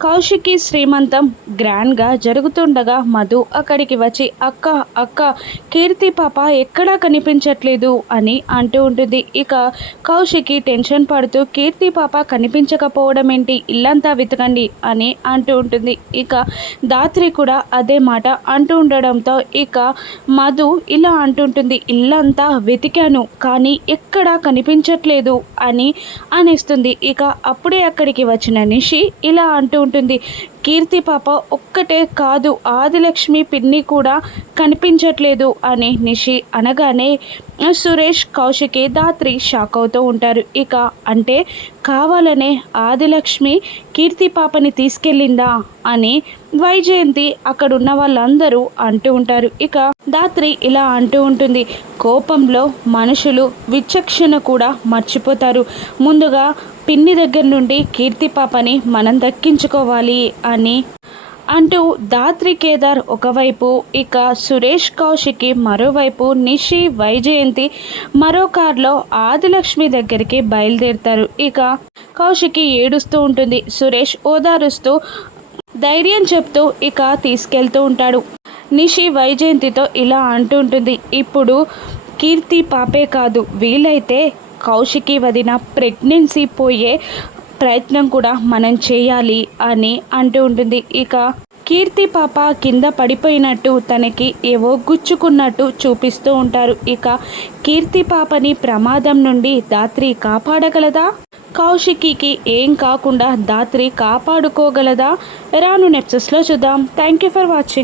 కౌశికి శ్రీమంతం గ్రాండ్గా జరుగుతుండగా మధు అక్కడికి వచ్చి అక్క అక్క కీర్తి పాప ఎక్కడా కనిపించట్లేదు అని అంటూ ఉంటుంది. ఇక కౌశికి టెన్షన్ పడుతూ కీర్తి పాప కనిపించకపోవడం ఏంటి ఇల్లంతా వెతకండి అని అంటూ ఉంటుంది. ఇక దాత్రి కూడా అదే మాట అంటూ ఉండడంతో ఇక మధు ఇలా అంటుంటుంది ఇల్లంతా వెతికాను కానీ ఎక్కడా కనిపించట్లేదు అని అనేస్తుంది. ఇక అప్పుడే అక్కడికి వచ్చిన నిషి ఇలా అంటూ ఉంటుంది. కీర్తి పాప ఒక్కటే కాదు ఆదిలక్ష్మి పిన్ని కూడా కనిపించట్లేదు అని నిషి అనగానే సురేష్ కౌశికి దాత్రి షాక్ అవుతూ ఉంటారు. ఇక అంటే కావాలనే ఆదిలక్ష్మి కీర్తి పాపని తీసుకెళ్ళిందా అని వైజయంతి అక్కడున్న వాళ్ళందరూ అంటూ ఉంటారు. ఇక దాత్రి ఇలా అంటూ ఉంటుంది కోపంలో మనుషులు విచక్షణ కూడా మర్చిపోతారు. ముందుగా పిన్ని దగ్గర నుండి కీర్తి పాపని మనం దక్కించుకోవాలి అని అని అంటూ దాత్రి కేదార్ ఒకవైపు ఇక సురేష్ కౌశికి మరోవైపు నిషి వైజయంతి మరో కారులో ఆదిలక్ష్మి దగ్గరికి బయలుదేరుతారు. ఇక కౌశికి ఏడుస్తూ ఉంటుంది. సురేష్ ఓదారుస్తూ ధైర్యం చెప్తూ ఇక తీసుకెళ్తూ ఉంటాడు. నిషి వైజయంతితో ఇలా అంటూ ఉంటుంది. ఇప్పుడు కీర్తి పాపే కాదు. వీలైతే కౌశికి వదిన ప్రెగ్నెన్సీ పోయే ప్రయత్నం కూడా మనం చేయాలి అని అంటూ ఉంటుంది. ఇక కీర్తి పాప కింద పడిపోయినట్టు తనకి ఏవో గుచ్చుకున్నట్టు చూపిస్తూ ఉంటారు. ఇక కీర్తి పాపని ప్రమాదం నుండి దాత్రి కాపాడగలదా? కౌశికికి ఏం కాకుండా దాత్రి కాపాడుకోగలదా? రాను నెప్సెస్లో చూద్దాం. Thank you for watching.